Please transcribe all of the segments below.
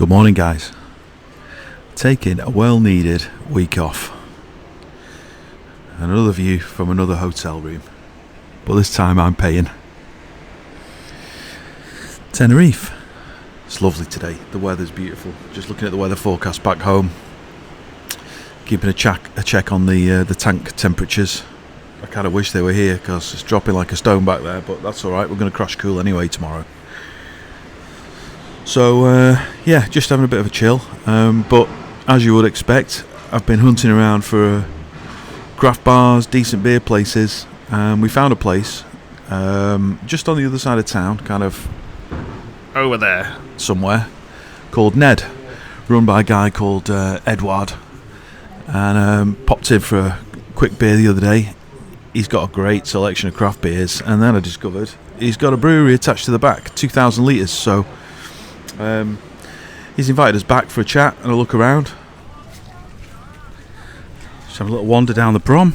Good morning, guys. Taking a well-needed week off. Another view from another hotel room, but this time I'm paying. Tenerife. It's lovely today. The weather's beautiful. Just looking at the weather forecast back home. Keeping a check on the tank temperatures. I kind of wish they were here because it's dropping like a stone back there, but that's alright. We're going to crash cool anyway tomorrow. So yeah, just having a bit of a chill, but as you would expect, I've been hunting around for craft bars, decent beer places. We found a place just on the other side of town, kind of over there somewhere, called NED, run by a guy called Eduard, and popped in for a quick beer the other day. He's got a great selection of craft beers, and then I discovered he's got a brewery attached to the back, 2,000 litres, so he's invited us back for a chat and a look around. Just have a little wander down the prom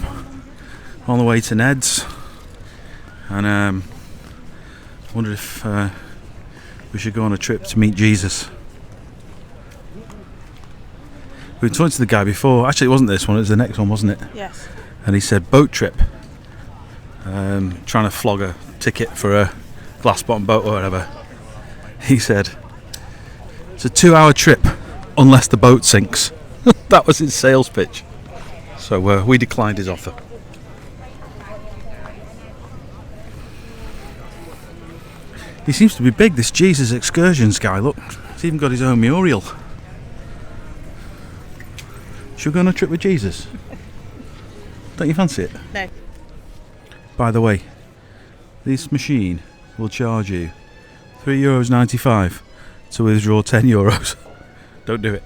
on the way to Ned's, and wondered if we should go on a trip to meet Jesus. We were talking to the guy before. Actually, it wasn't this one, it was the next one, wasn't it? Yes. And he said boat trip, trying to flog a ticket for a glass bottom boat or whatever. He said it's a 2-hour trip unless the boat sinks. That was his sales pitch. So we declined his offer. He seems to be big, this Jesus Excursions guy. Look, he's even got his own mural. Should we go on a trip with Jesus? Don't you fancy it? No. By the way, this machine will charge you €3.95 to withdraw €10. Don't do it.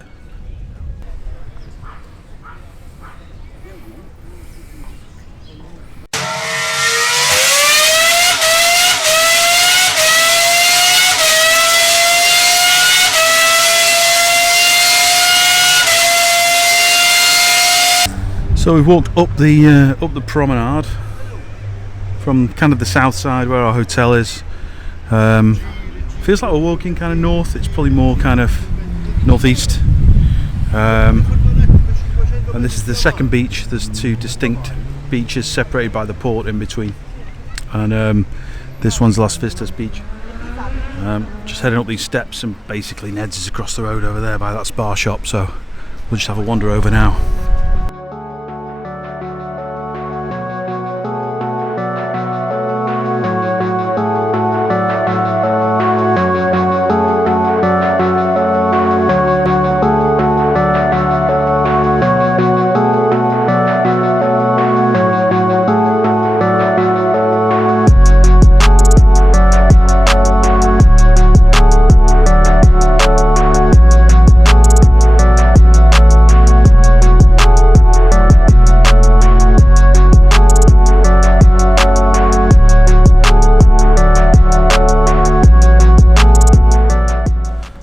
So we've walked up the promenade from kind of the south side where our hotel is. Feels like we're walking kind of north. It's probably more kind of northeast. And this is the second beach. There's two distinct beaches separated by the port in between. And this one's Los Vistas beach. Just heading up these steps, and basically Ned's is across the road over there by that spar shop. So we'll just have a wander over now.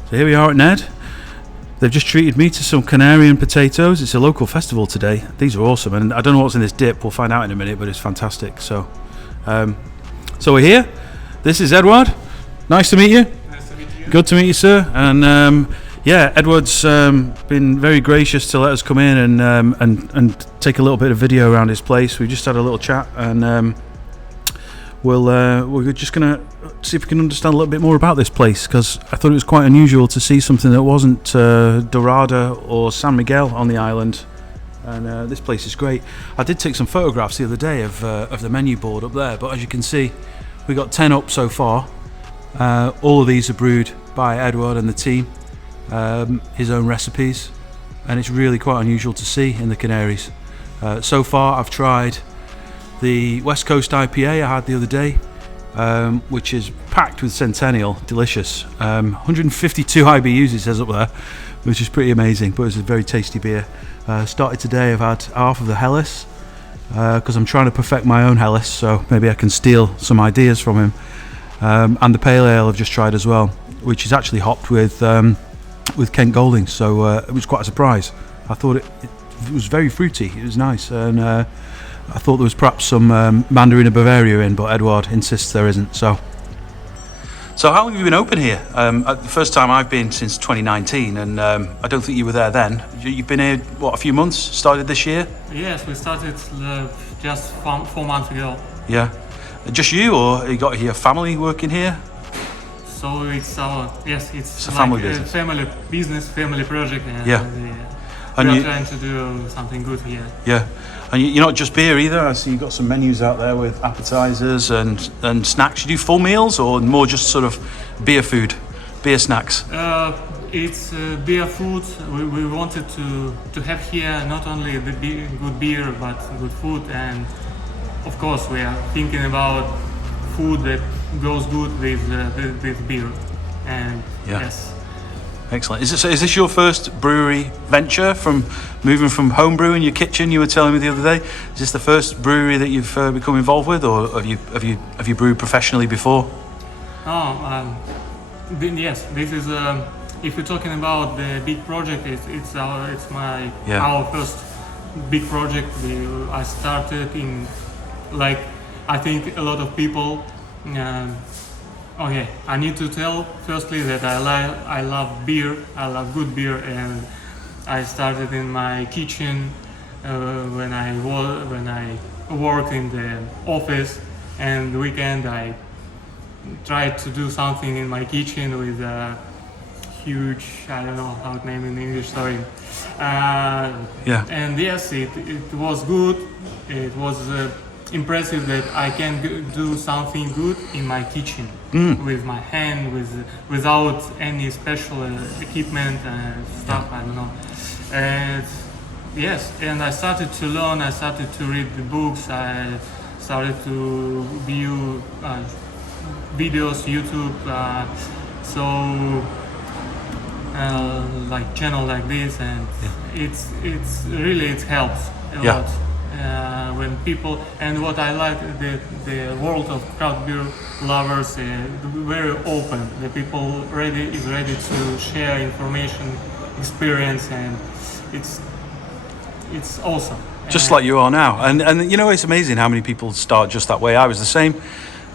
Here we are at NED. They've just treated me to some Canarian potatoes. It's a local festival today. These are awesome, and I don't know what's in this dip. We'll find out in a minute, but it's fantastic. So we're here. This is Eduard. Nice to meet you. Nice to meet you. Good to meet you, sir. And yeah, Edward's been very gracious to let us come in and take a little bit of video around his place. We just had a little chat, and we're just gonna see if we can understand a little bit more about this place, because I thought it was quite unusual to see something that wasn't Dorada or San Miguel on the island, and this place is great. I did take some photographs the other day of the menu board up there, but as you can see, we got 10 up so far. All of these are brewed by Eduard and the team, his own recipes, and it's really quite unusual to see in the Canaries. So far I've tried the West Coast IPA I had the other day, which is packed with Centennial, delicious. 152 IBUs it says up there, which is pretty amazing, but it's a very tasty beer. Started today, I've had half of the Helles, because I'm trying to perfect my own Helles, so maybe I can steal some ideas from him. And the Pale Ale I've just tried as well, which is actually hopped with Kent Golding, so it was quite a surprise. I thought it was very fruity, it was nice, and I thought there was perhaps some Mandarin of Bavaria in, but Eduard insists there isn't. So So how long have you been open here? The first time I've been since 2019, and I don't think you were there then. You've been here, what, a few months? Started this year? Yes, we started just 4 months ago. Yeah. Just you, or you got your family working here? So it's It's a family business. Family project. And Yeah. And we are you- trying to do something good here. Yeah. And you're not just beer either. I see you've got some menus out there with appetizers and snacks. You do full meals or more just sort of beer food, beer snacks? It's beer food. We wanted to have here not only the good beer but good food, and of course we are thinking about food that goes good with beer. And Yeah. yes. Excellent. Is this your first brewery venture from moving from home brew in your kitchen? You were telling me the other day. Is this the first brewery that you've become involved with, or have you brewed professionally before? Yes. This is if you're talking about the big project, it's our first big project. I started in, like, I think a lot of people. Okay, I need to tell firstly that I love beer. I love good beer, and I started in my kitchen when I worked in the office, and the weekend I tried to do something in my kitchen with a huge, I don't know how to name it in English, sorry. And yes, it was good. It was impressive that I can do something good in my kitchen with my hand, without any special equipment and stuff. I don't know. And yes, and I started to learn. I started to read the books. I started to view videos, YouTube. Like channel like this, and it's really it helps a lot. When people, and what I like, the world of craft beer lovers, very open. The people is ready to share information, experience, and it's awesome. Just like you are now. And you know, it's amazing how many people start just that way. I was the same.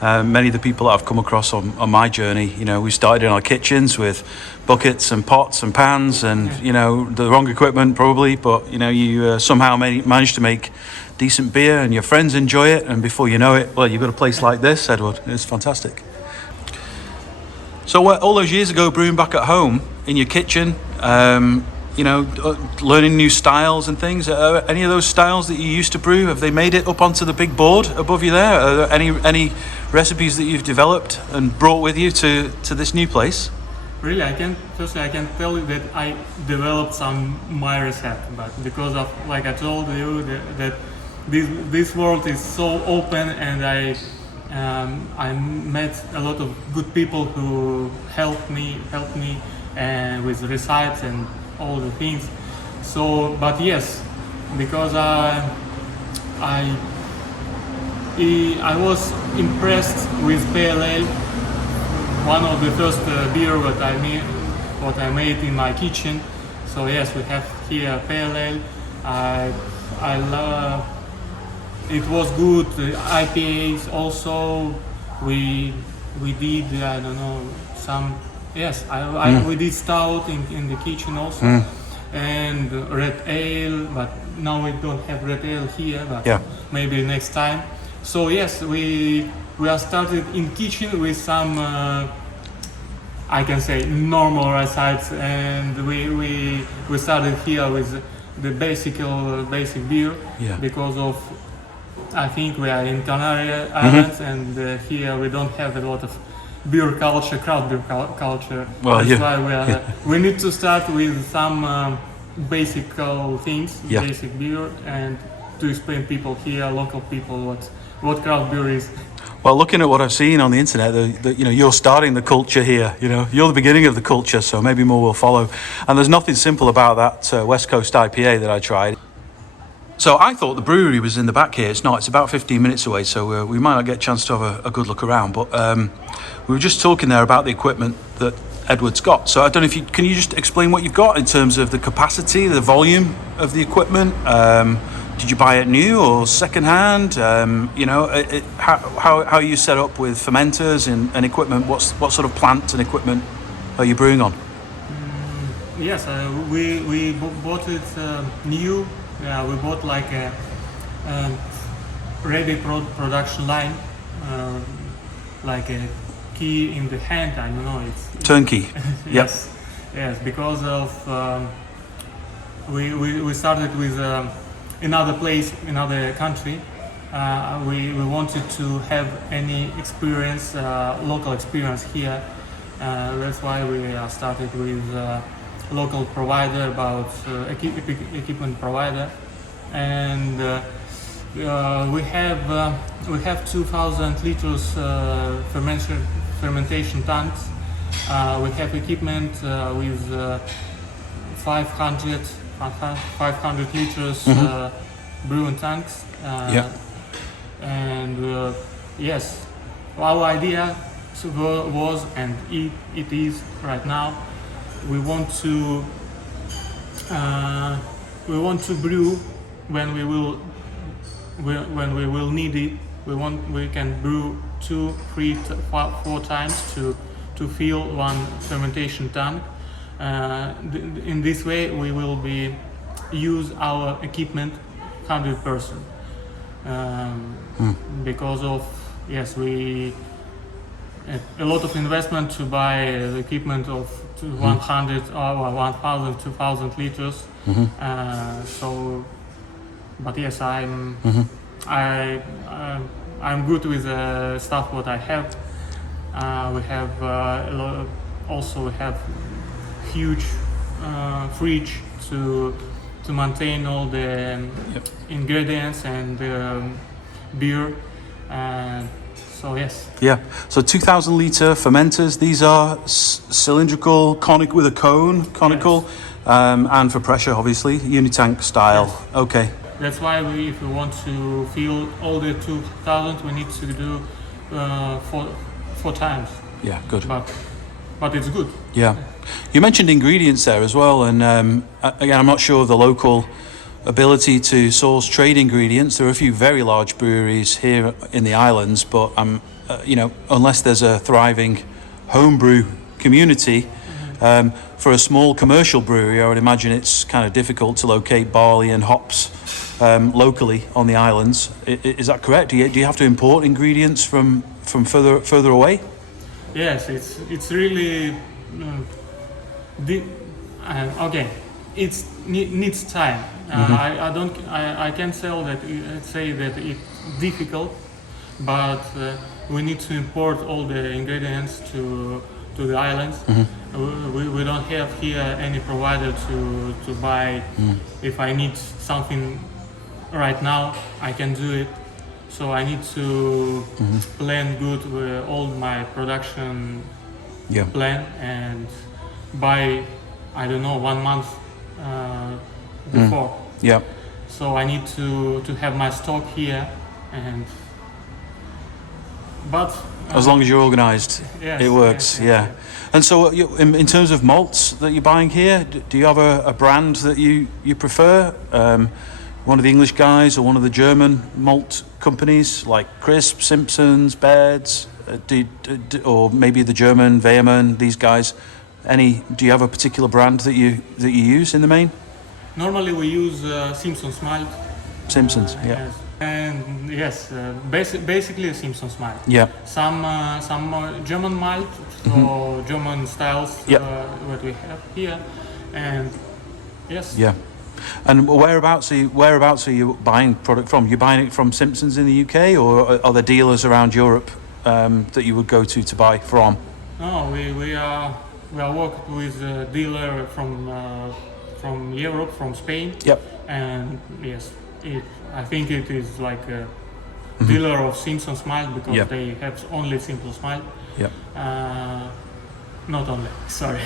Many of the people that I've come across on my journey, you know, we started in our kitchens with buckets and pots and pans and, you know, the wrong equipment probably, but, you know, you somehow managed to make decent beer and your friends enjoy it, and before you know it, well, you've got a place like this, Eduard. It's fantastic. So all those years ago, brewing back at home in your kitchen, you know, learning new styles and things. Any of those styles that you used to brew, have they made it up onto the big board above you there? Are there any recipes that you've developed and brought with you to this new place? Really, I can tell you that I developed my recipe, but because of, like I told you, that this world is so open, and I met a lot of good people who helped me with recipes and all the things. So, but yes, because I was impressed with pale ale. One of the first beer what I made in my kitchen. So yes, we have here pale ale. I love. It was good. IPAs also. We did, I don't know, some. Yes, we did stout in the kitchen also, and red ale. But now we don't have red ale here. But maybe next time. So yes, we are started in kitchen with some. I can say normal recipes, and we started here with the basic beer because of. I think we are in Canary Islands, and here we don't have a lot of beer culture, craft beer culture. Well, that's why we need to start with some basic things, basic beer, and to explain people here, local people, what craft beer is. Well, looking at what I've seen on the internet, you know, you're starting the culture here. You know, you're the beginning of the culture, so maybe more will follow. And there's nothing simple about that West Coast IPA that I tried. So I thought the brewery was in the back here. It's not. It's about 15 minutes away, so we might not get a chance to have a good look around. But we were just talking there about the equipment that Eduard's got. So I don't know if can you just explain what you've got in terms of the capacity, the volume of the equipment? did you buy it new or second hand? How are you set up with fermenters and equipment? What sort of plant and equipment are you brewing on? Yes, we bought it new. We bought like a ready production line, like a key in the hand. I don't know. It's Turnkey. yes, yes. Because of we started with another place, another country. We wanted to have any experience, local experience here. That's why we started with local provider, about equipment provider, and we have 2,000 liters fermentation tanks. We have equipment with 500 liters brewing tanks. And yes, our idea was, and it is right now, we want to brew when we will need it. We can brew 2, 3, 4 times to fill one fermentation tank. In this way, we will use our equipment 100%. Because of a lot of investment to buy equipment of 100 or 1,000, 2,000 liters. But yes, I'm good with the stuff what I have. We have also have huge fridge to maintain all the ingredients and beer. So yes. Yeah. So 2,000 liter fermenters. These are cylindrical, conic with a conical, Yes. And for pressure, obviously, unitank style. Yes. Okay. That's why if we want to fill all the 2,000, we need to do 4 times. Yeah. Good. But it's good. Yeah. You mentioned ingredients there as well, and again, I'm not sure of the local ability to source trade ingredients. There are a few very large breweries here in the islands, but unless there's a thriving homebrew community, for a small commercial brewery, I would imagine it's kind of difficult to locate barley and hops locally on the islands. Is that correct? Do you have to import ingredients from further away? Yes, it's really okay. It needs time. I can't say that it's difficult, but we need to import all the ingredients to the islands. We don't have here any provider to buy. If I need something right now, I can do it. So I need to plan good with all my production plan and buy, I don't know, 1 month before. Yeah. So I need to have my stock here, but as long as you're organised, yes, it works. yes. And so, in terms of malts that you're buying here, do you have a brand that you prefer? One of the English guys or one of the German malt companies like Crisp, Simpsons, Baird's, or maybe the German Wehrmann, these guys. Do you have a particular brand that you use in the main? Normally we use Simpsons malt. Simpsons, yeah. Yes. And yes, basically Simpsons malt. Yeah. Some German malt or German styles what we have here, and yes. Yeah. And whereabouts are you buying product from? You're buying it from Simpsons in the UK, or are there dealers around Europe that you would go to buy from? No, we are working with a dealer from Europe, from Spain. Yep. And yes, I think it is like a dealer of Simpsons malt because they have only Simpsons malt. Yep. Not only, sorry.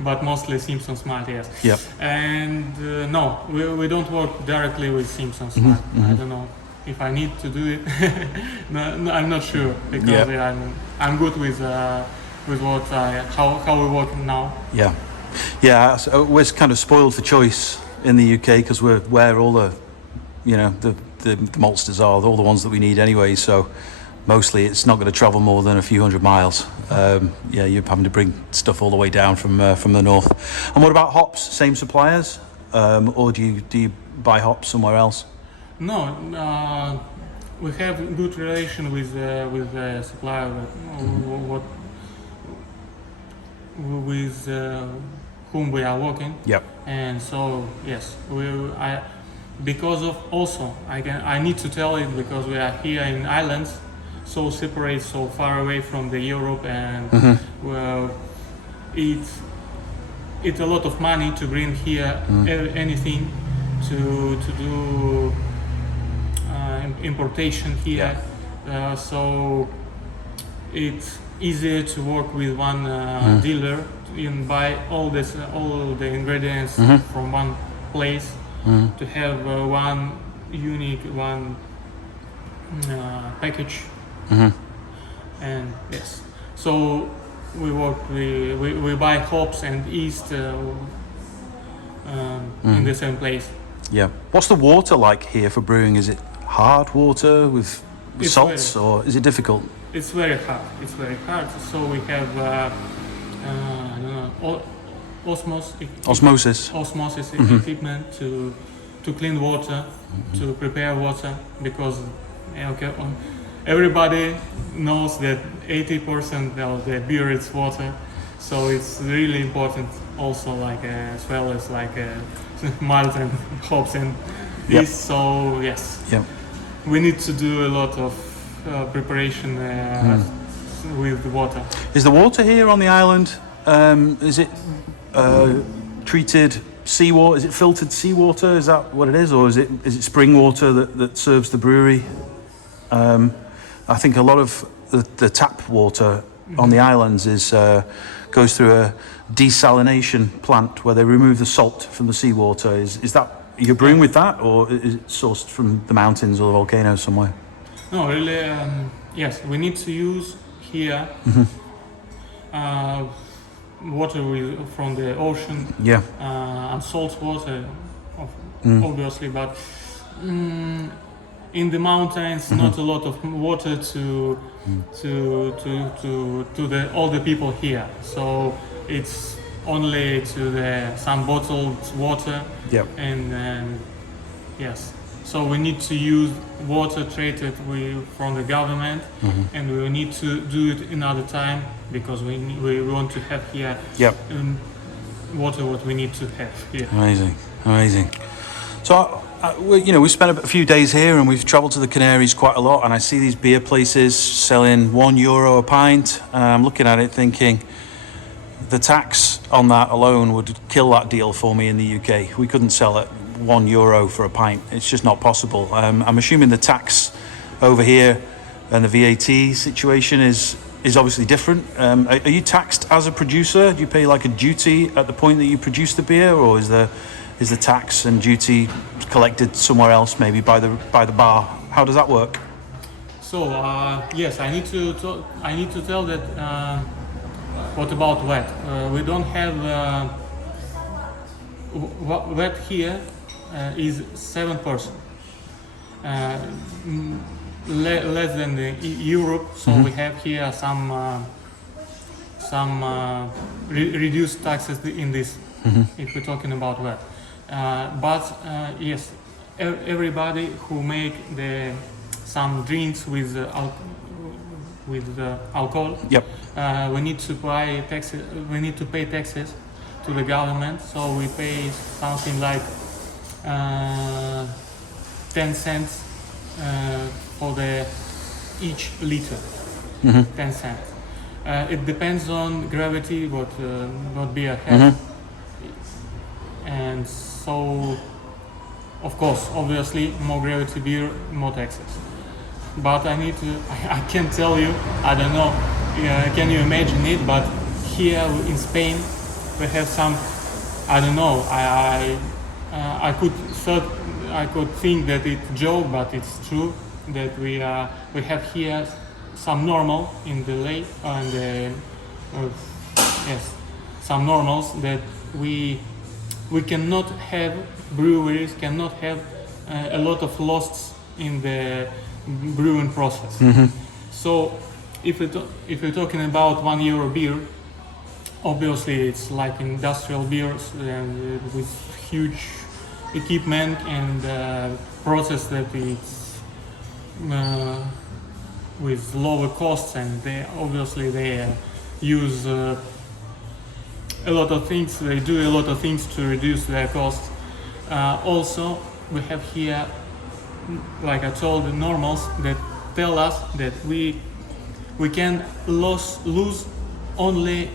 But mostly Simpsons malt, yes. Yep. And no, we don't work directly with Simpsons malt. I don't know if I need to do it. No, I'm not sure because I'm good with what how we work now. Yeah. Yeah, so we're kind of spoiled for choice in the UK because we're where all the, you know, the maltsters are, all the ones that we need anyway. So mostly it's not going to travel more than a few hundred miles. Yeah, you're having to bring stuff all the way down from the north. And what about hops? Same suppliers, or do you buy hops somewhere else? No, we have good relation with the supplier. What with whom we are working. Yep. And so yes, because of also I need to tell it because we are here in islands, so separate, so far away from the Europe, and well, it's a lot of money to bring here anything to do importation here. So it's easier to work with one dealer and buy all the ingredients from one place to have one unique package. And yes, so we buy hops and yeast in the same place. Yeah. What's the water like here for brewing? Is it hard water with salts, or is it difficult? It's very hard. It's very hard. So we have I don't know, osmosis equipment to clean water, to prepare water, because everybody knows that 80% of the beer is water. So it's really important also, like as well as like malt and hops and this. So yes, we need to do a lot of preparation with the water. Is the water here on the island? Is it treated seawater? Is it filtered seawater? Is that what it is, or is it spring water that serves the brewery? I think a lot of the tap water on the islands goes through a desalination plant where they remove the salt from the seawater. Is that, you're brewing with that, or is it sourced from the mountains or the volcanoes somewhere? No, really, yes, we need to use here water from the ocean, and salt water, obviously, but in the mountains, not a lot of water to all the people here. So it's only to some bottled water, and yes. So we need to use water treated from the government, and we need to do it another time because we want to have here water what we need to have here. Amazing. So we spent a few days here, and we've travelled to the Canaries quite a lot, and I see these beer places selling €1 a pint, and I'm looking at it thinking, the tax on that alone would kill that deal for me in the UK. We couldn't sell it €1 for a pint. It's just not possible. I'm assuming the tax over here and the VAT situation is obviously different. Are you taxed as a producer? Do you pay like a duty at the point that you produce the beer, or is the tax and duty collected somewhere else, maybe by the bar? How does that work? So yes, I need to tell that. What about wet? We don't have wet here. Is 7%, less than Europe. So we have here some reduced taxes in this, if we're talking about wet. But yes, everybody who make some drinks with alcohol, we need to pay taxes. We need to pay taxes to the government. So we pay something like 10 cents for each liter. 10 cents. It depends on gravity what beer has, and so of course, obviously, more gravity beer, more taxes. But I can tell you, I don't know, can you imagine it? But here in Spain, we have some, I don't know, I could think that it's a joke, but it's true that we have here some normal in the lake and some normals that we we cannot have breweries cannot have a lot of loss in the brewing process. So if we're talking about €1 beer, obviously it's like industrial beers and with huge equipment and process that it's with lower costs, and they use a lot of things. They do a lot of things to reduce their costs. Also, we have here, like I told, the normals that tell us that we can lose only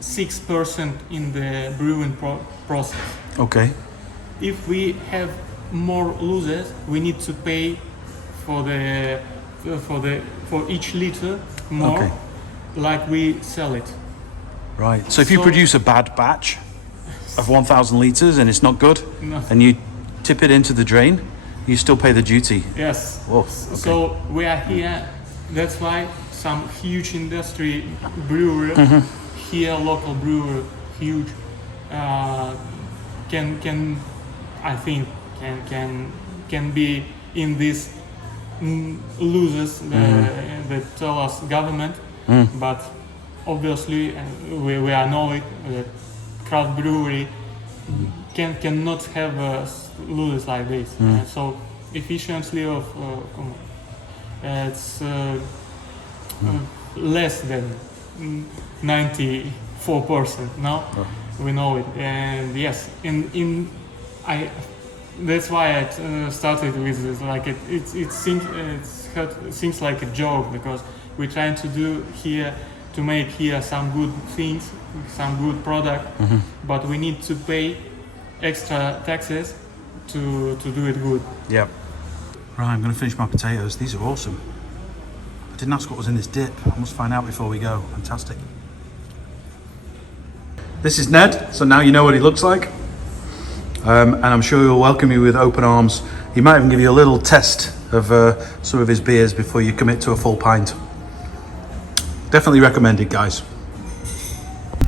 6% in the brewing process. Okay. If we have more losses, we need to pay for each liter more, Okay. like we sell it. Right. So if you produce a bad batch of 1,000 liters and it's not good, No. and you tip it into the drain, you still pay the duty. Yes. Whoa, okay. So we are here. That's why some huge industry brewer here, local brewer, huge, can I think can be in this losers that tell us government, but obviously we are knowing that craft brewery cannot have losers like this. So efficiency of it's less than 94%. No, we know it, and yes, that's why I started with this. Like it seems like a joke, because we're trying to do here to make here some good things, some good product, but we need to pay extra taxes to do it good. Yep. Right, I'm going to finish my potatoes. These are awesome. I didn't ask what was in this dip. I must find out before we go. Fantastic. This is Ned, so now you know what he looks like. And I'm sure he'll welcome you with open arms. He might even give you a little test of some of his beers before you commit to a full pint. Definitely recommended, guys.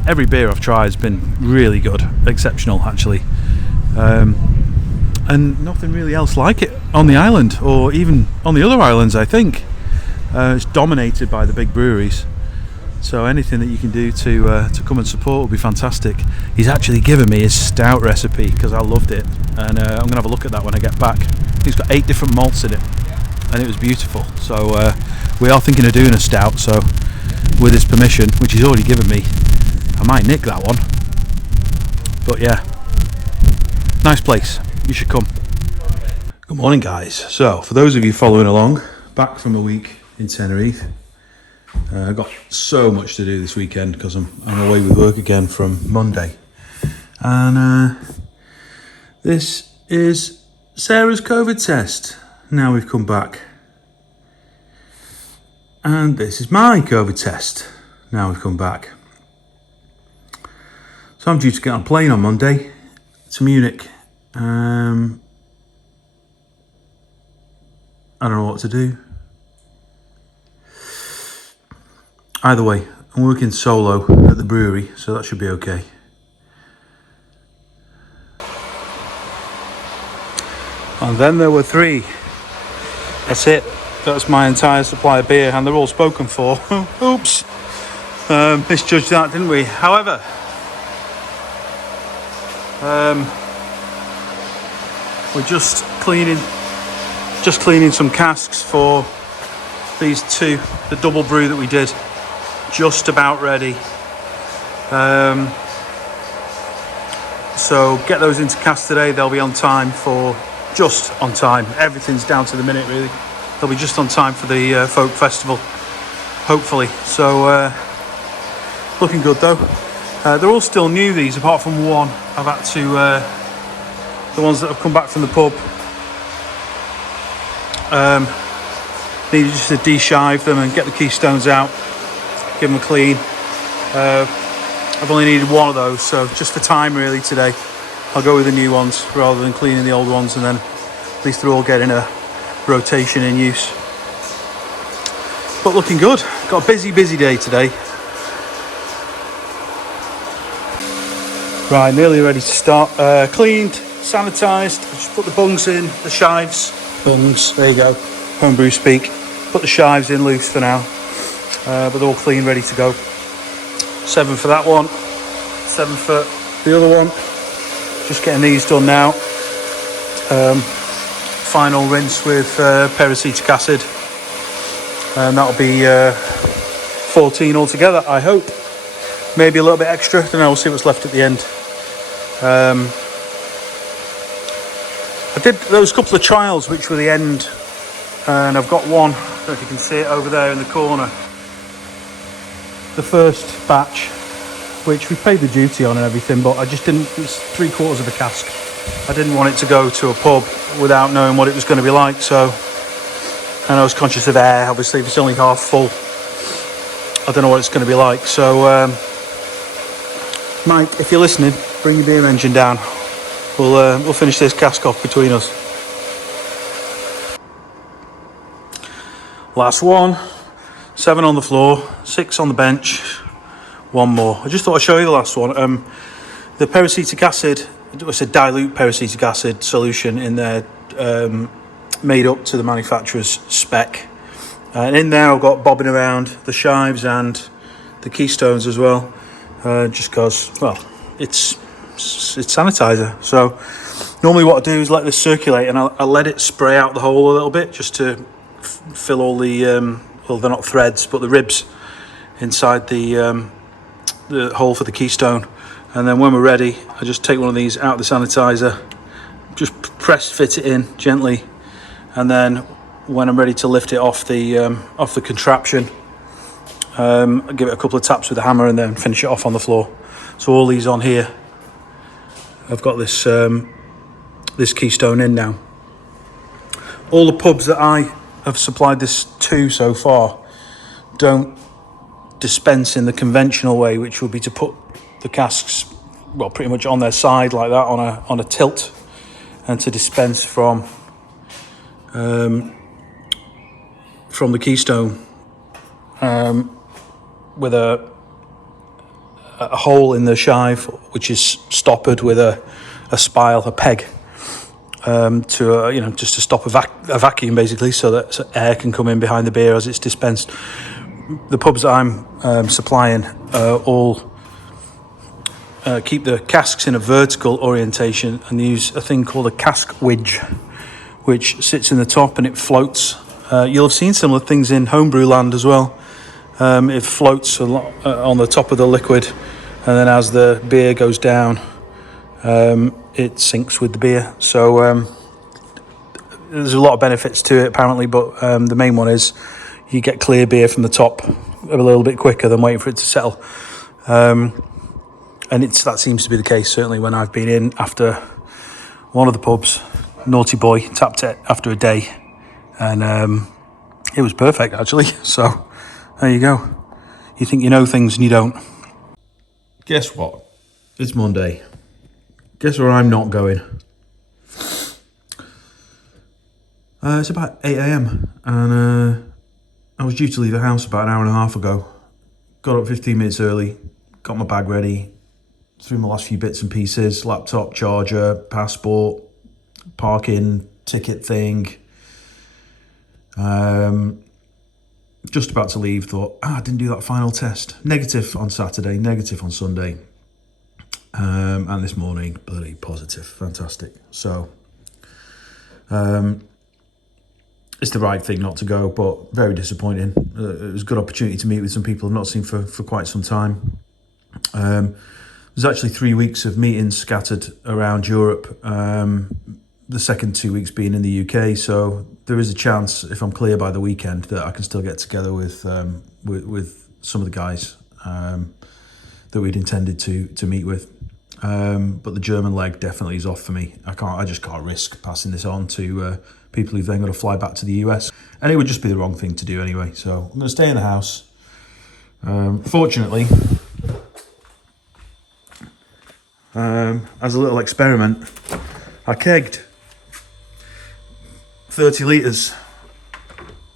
Every beer I've tried has been really good, exceptional actually. And nothing really else like it on the island, or even on the other islands, I think. It's dominated by the big breweries. So anything that you can do to come and support will be fantastic. He's actually given me his stout recipe because I loved it, and I'm going to have a look at that when I get back. He's got 8 different malts in it, and it was beautiful. So we are thinking of doing a stout, so with his permission, which he's already given me, I might nick that one. But yeah, nice place. You should come. Good morning, guys. So for those of you following along, back from a week in Tenerife. I've got so much to do this weekend because I'm away with work again from Monday. And this is Sarah's COVID test. Now we've come back. And this is my COVID test. Now we've come back. So I'm due to get on a plane on Monday to Munich. I don't know what to do. Either way, I'm working solo at the brewery, so that should be okay. And then there were 3. That's it. That's my entire supply of beer, and they're all spoken for. Oops. Misjudged that, didn't we? However, we're just cleaning some casks for these 2, the double brew that we did. Just about ready. So get those into cast today. They'll be on time just on time. Everything's down to the minute, really. They'll be just on time for the folk festival, hopefully. So looking good though. They're all still new, these, apart from one. I've had to the ones that have come back from the pub. Needed just to de-shive them and get the keystones out. Give them a clean. I've only needed one of those, so just for time really today, I'll go with the new ones rather than cleaning the old ones, and then at least they're all getting a rotation in use. But looking good. Got a busy day today. Right, nearly ready to start. Cleaned, sanitised. Just put the bungs in, the shives. Bungs, there you go. Homebrew speak. Put the shives in loose for now. But they're all clean, ready to go. 7 for that one. 7 for the other one. Just getting these done now. Final rinse with peracetic acid. And that'll be 14 altogether, I hope. Maybe a little bit extra. Don't know, we'll see what's left at the end. I did those couple of trials which were the end, and I've got one, I don't know if you can see it over there in the corner, the first batch, which we paid the duty on and everything, but I just didn't, it's 3/4 of a cask. I didn't want it to go to a pub without knowing what it was going to be like, so, and I was conscious of air, obviously if it's only half full I don't know what it's going to be like. So Mike, if you're listening, bring your beer engine down. We'll finish this cask off between us. Last one. 7 on the floor, 6 on the bench, 1 more. I just thought I'd show you the last one. The peracetic acid, it's a dilute peracetic acid solution in there, made up to the manufacturer's spec. And in there I've got bobbing around the shives and the keystones as well, just because, well, it's sanitizer. So normally what I do is let this circulate and I let it spray out the hole a little bit just to fill all the well, they're not threads but the ribs inside the hole for the keystone. And then when we're ready, I just take one of these out of the sanitizer, just press fit it in gently, and then when I'm ready to lift it off the contraption, I give it a couple of taps with the hammer and then finish it off on the floor. So all these on here, I've got this this keystone in now. All the pubs that I have supplied this to so far don't dispense in the conventional way, which would be to put the casks, well, pretty much on their side like that, on a tilt, and to dispense from the keystone with a hole in the shive, which is stoppered with a spile, a peg, to just to stop a vacuum basically, so that air can come in behind the beer as it's dispensed. The pubs that I'm supplying all keep the casks in a vertical orientation and use a thing called a cask wedge, which sits in the top and it floats. You'll have seen similar things in homebrew land as well. It floats a lot on the top of the liquid, and then as the beer goes down, it sinks with the beer. So there's a lot of benefits to it apparently, but the main one is you get clear beer from the top a little bit quicker than waiting for it to settle. And that seems to be the case certainly when I've been in after one of the pubs. Naughty boy tapped it after a day, and it was perfect actually. So there you go. You think you know things and you don't. Guess what? It's Monday. Guess where I'm not going? It's about 8 a.m. and I was due to leave the house about an hour and a half ago. Got up 15 minutes early, got my bag ready, threw my last few bits and pieces, laptop, charger, passport, parking, ticket thing. Just about to leave, thought, I didn't do that final test. Negative on Saturday, negative on Sunday. And this morning, bloody positive, fantastic. So, it's the right thing not to go, but very disappointing. It was a good opportunity to meet with some people I've not seen for quite some time. There's actually 3 weeks of meetings scattered around Europe, the second 2 weeks being in the UK, so there is a chance, if I'm clear by the weekend, that I can still get together with some of the guys that we'd intended to meet with. But the German leg definitely is off for me. I just can't risk passing this on to people who've then got to fly back to the US, and it would just be the wrong thing to do anyway. So I'm going to stay in the house. Fortunately, as a little experiment, I kegged 30 litres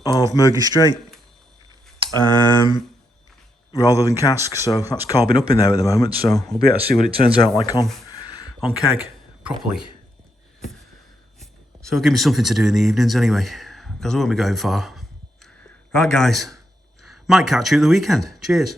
of Murgy Straight. rather than cask, so that's carbing up in there at the moment, so we'll be able to see what it turns out like on keg properly. So it'll give me something to do in the evenings anyway, because I won't be going far. Right guys, might catch you at the weekend. Cheers.